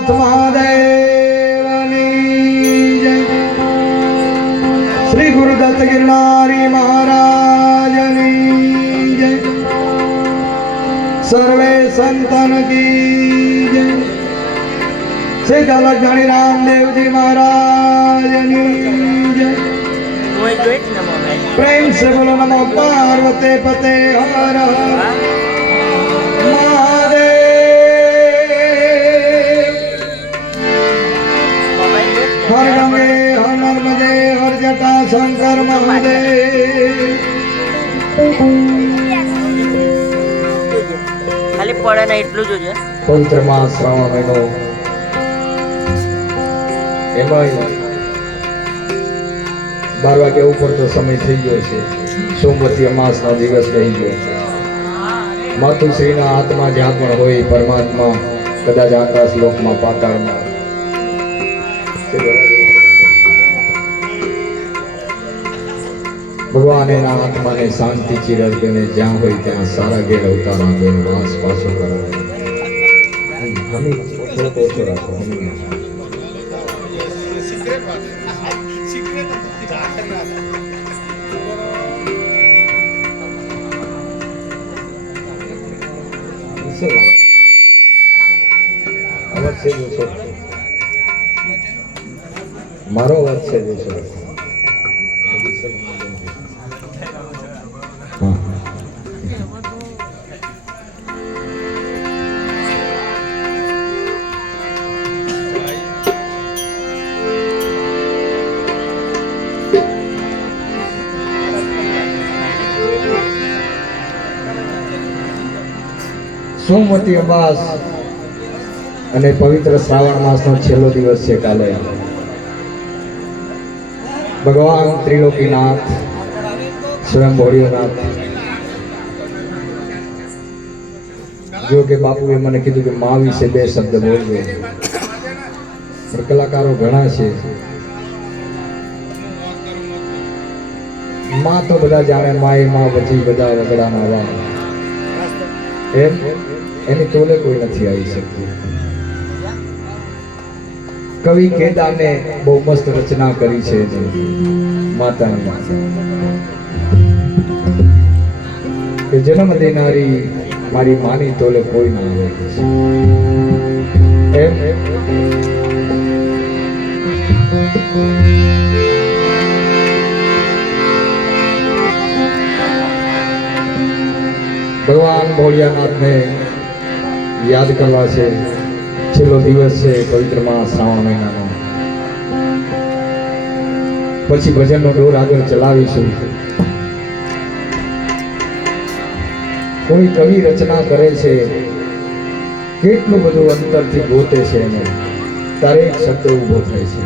સોમનાથ મહાદેવની જય. શ્રી ગુરુદત્ત ગિરનારી મહારાજની જય. સર્વે સંતન કી જય. શ્રી દલગણી રામદેવજી મહારાજની જય. प्रेम से बोलो नमो पार्वती पते हर महादेव. हर गंगे हर नर्मदे हर जटा शंकर महादेव. ખાલી પડે ને એટલું જોજે. પવિત્ર માસ શ્રાવણ મહિનો એમાં 12 વાગ્યા ઉપર તો સમય થઈ ગયો છે. સોમવતી અમાસનો દિવસ રહી ગયો છે. માતુશ્રીના આત્મા જ્યાં પણ હોય પરમાત્મા કદાચ આકાશ લોકમાં પાતાળમાં ભગવાન એના આત્માને શાંતિ ચિરાગે ને જ્યાં હોય ત્યાં સારા ઘેર અવતાર આપે વાસ પાછો કરે. ઓછો રાખો. અવાજ છે જોશો, મારો અવાજ છે જોશો. સોમવતી અમાસ અને પવિત્ર શ્રાવણ માસનો છેલ્લો દિવસ છે કાલે. ભગવાન ત્રિલોકીનાથ સ્વયં ભોળિયોનાથ, જો કે બાપુએ મને કીધું કે મા વિશે 2 શબ્દ બોલજો. પણ કલાકારો ઘણા છે. માં તો બધા જાણે, માએ માં પછી બધા વગડાના વા એમ એની તોલે કોઈ નથી આવી શકતું. કવિ કેદાને બહુ મસ્ત રચના કરી છે માતાની, કે જન્મ દેનારી મારી માની તોલે કોઈ ના આવે એમ. ભગવાન ભોળિયાનાથને યાદ કરવા છે. છેલ્લો દિવસ છે પવિત્ર માસ શ્રાવણ મહિનાનો. પછી ભજનનો દોર આગળ ચલાવીશું. કોઈ કવિ રચના કરે છે, કેટલું બધું અંતરથી ગોતે છે એને, તારે એક શબ્દ ઊભો થાય છે.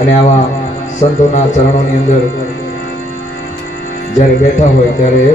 અને આવા સંતોના ચરણોની અંદર જ્યારે બેઠા હોય ત્યારે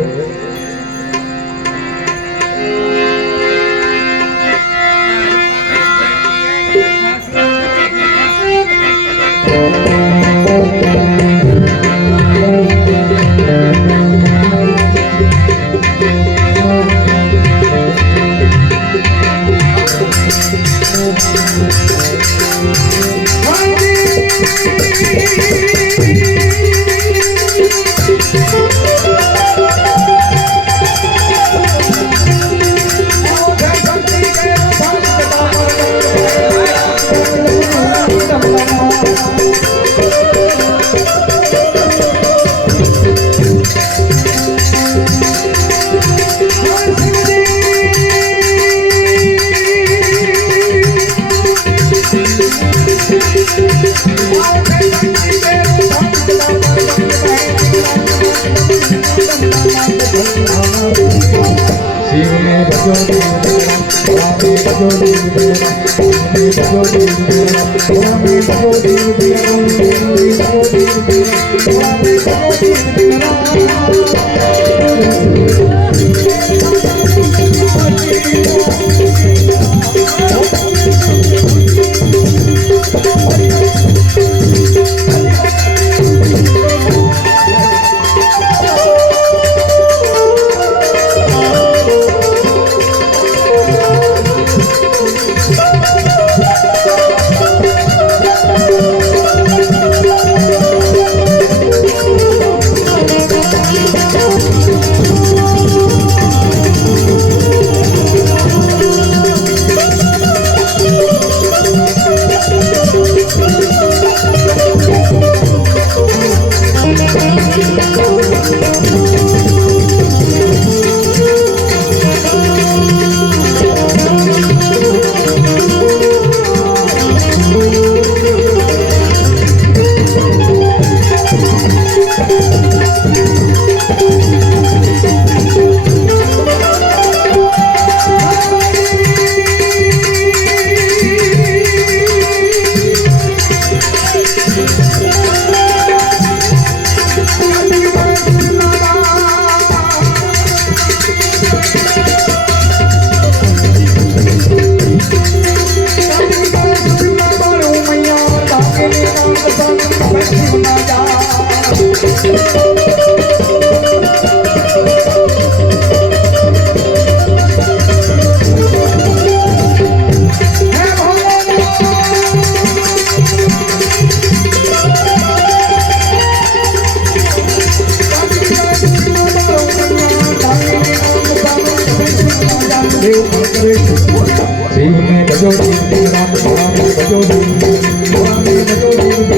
શિવને ભજો શિવ દિન રાત ભોળાને ભજો શિવ ભોળાને ભજો શિવ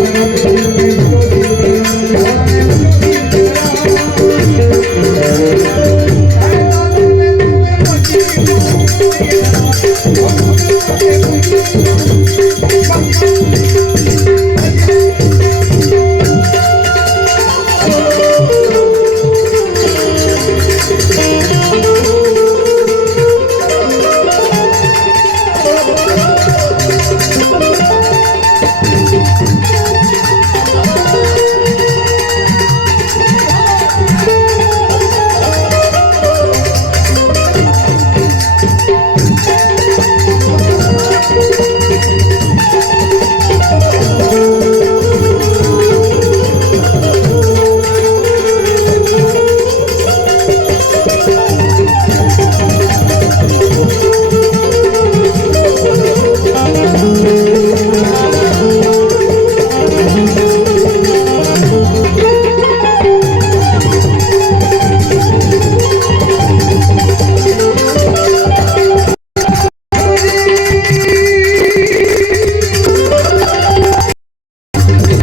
દિન રાત શિવને ભજો શિવ દિન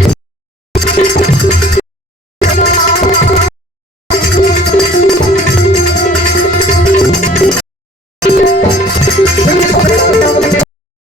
રાત ભોળાને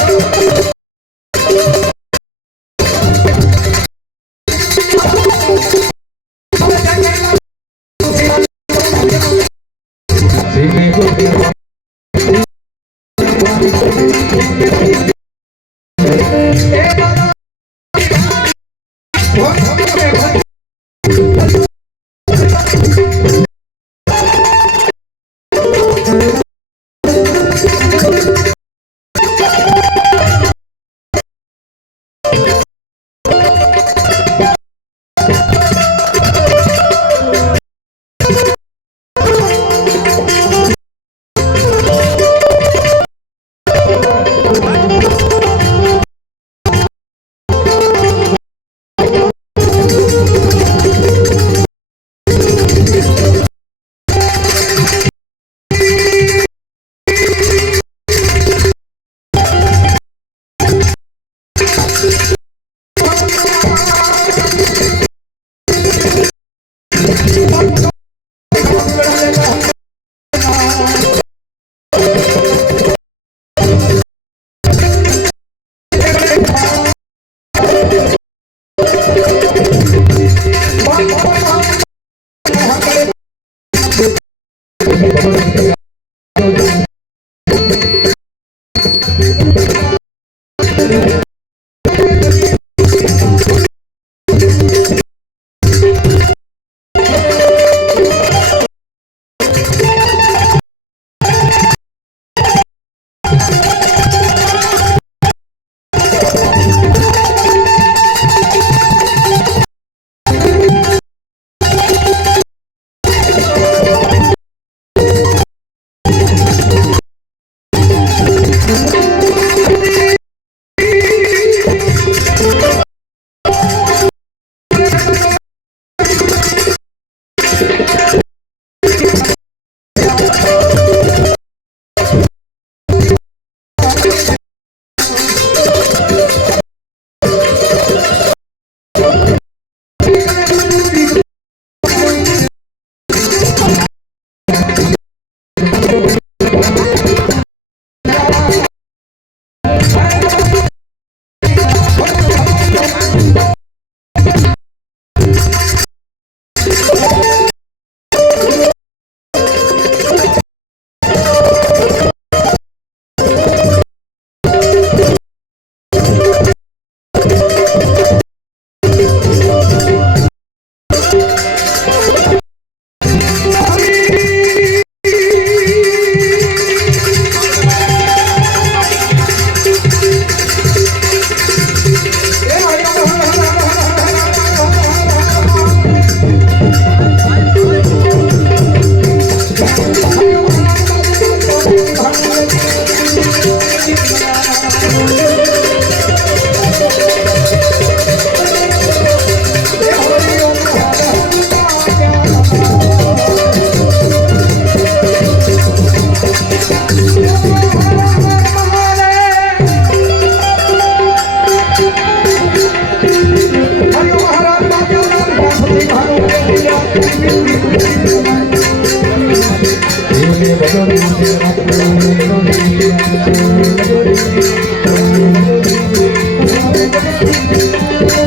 ભજો શિવ દિન Thank you.